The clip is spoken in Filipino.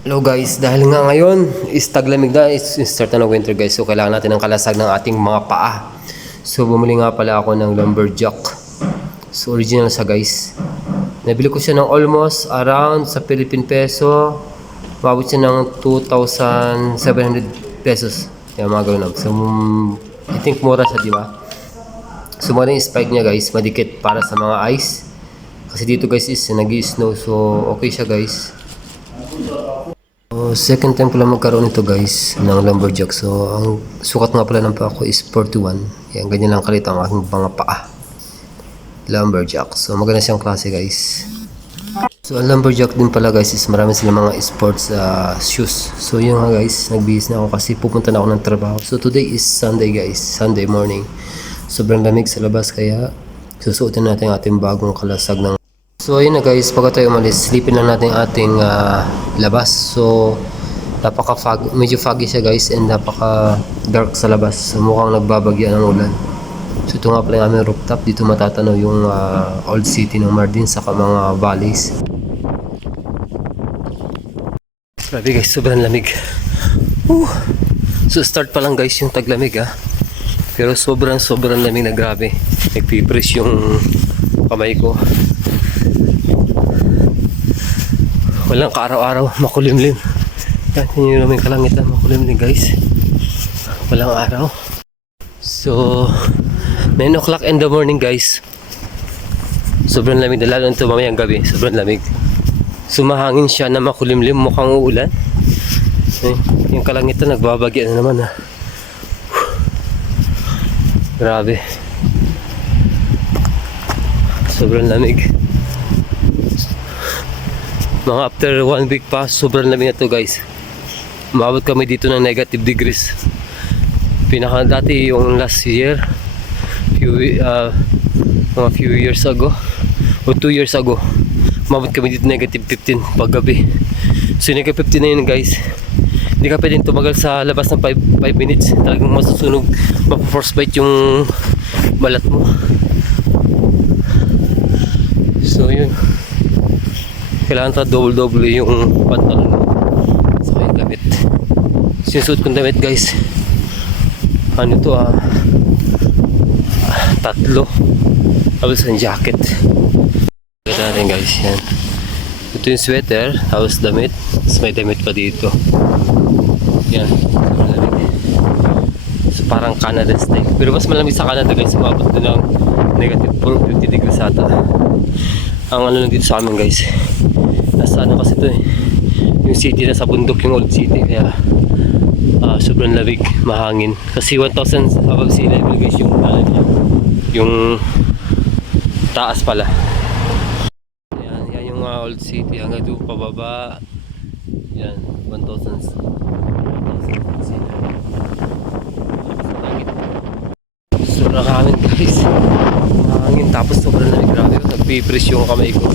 Hello guys, dahil nga ngayon is taglamig na, is start na winter guys. So kailangan natin ng kalasag ng ating mga paa. So bumili nga pala ako ng lumberjack. So original sa guys. Nabili ko siya ng almost around sa Philippine peso. Mabot siya ng 2,700 pesos. Yan mga ganun. So mm, I think mura siya, di ba? So mga yung spike niya guys, madikit para sa mga ice. Kasi dito guys is nag-snow so okay siya guys. Second time ko lang magkaroon nito guys ng lumberjack. So, ang sukat nga pala ng paa ko is 41. Yan, ganyan lang kalit ang aking mga paa. Lumberjack. So, maganda siyang klase guys. So, ang lumberjack din pala guys is marami silang mga sports uh, shoes. So, yun nga guys, nagbihis na ako kasi pupunta na ako ng trabaho. So, today is Sunday guys, Sunday morning. Sobrang lamig sa labas kaya susuotin natin ang ating bagong kalasag ng So ayun na guys, pagka tayo umalis, slipin lang natin ating ah, labas. So napaka fog, medyo foggy siya guys and napaka dark sa labas. Mukhang nagbabagya ng ulan. So ito nga pala yung aming rooftop. Dito matatanaw yung ah, old city ng Mardin sa mga valleys. Grabe guys, sobrang lamig. Whew. So start pa lang guys yung taglamig ah. Pero sobrang sobrang lamig na grabe. Nagpipres yung kamay ko. Walang kaaraw-araw, makulimlim. Yan, yun yung aming kalangitan, makulimlim guys. Walang araw. So, 9 o'clock in the morning guys. Sobrang lamig na lalo nito mamayang gabi. Sobrang lamig. Sumahangin siya na makulimlim, mukhang uulan. Eh, yung kalangitan nagbabagya na naman ah. Grabe. Sobrang lamig. Mga after one week pa, sobrang lamig na to guys. Umabot kami dito ng negative degrees. Pinaka dati yung last year, few, uh, mga few years ago, o two years ago, umabot kami dito negative 15 pag gabi. So negative 15 na yun guys. Hindi ka pwedeng tumagal sa labas ng 5 minutes. Talagang masusunog, mapo-frostbite yung balat mo. So yun. Kailangan ta double-double yung pantalon. Saka yung damit. Sinusuot kong damit guys. Ano to ah. Tatlo. Tapos ang jacket. Ito natin guys. Yan. Ito yung sweater. Tapos damit. Tapos may damit pa dito. Yan. So parang Canada style. Pero mas malamig sa Canada guys. Umabot na ng negative 50 degrees ata. Ang ano lang dito sa amin guys. Nasa ano kasi to eh. Yung city na sa bundok yung old city. Kaya ah sobrang lamig, mahangin. Kasi 1,000 above sea level guys yung ano niya. Yung taas pala. Yan, yan yung ah, old city. Hanggang doon pababa. Yan, 1,000 1,000 sea level. Tapos ang langit. Sobrang hangin guys. Hangin tapos sobrang lamig. Grabe. Nagpipres yung kamay ko.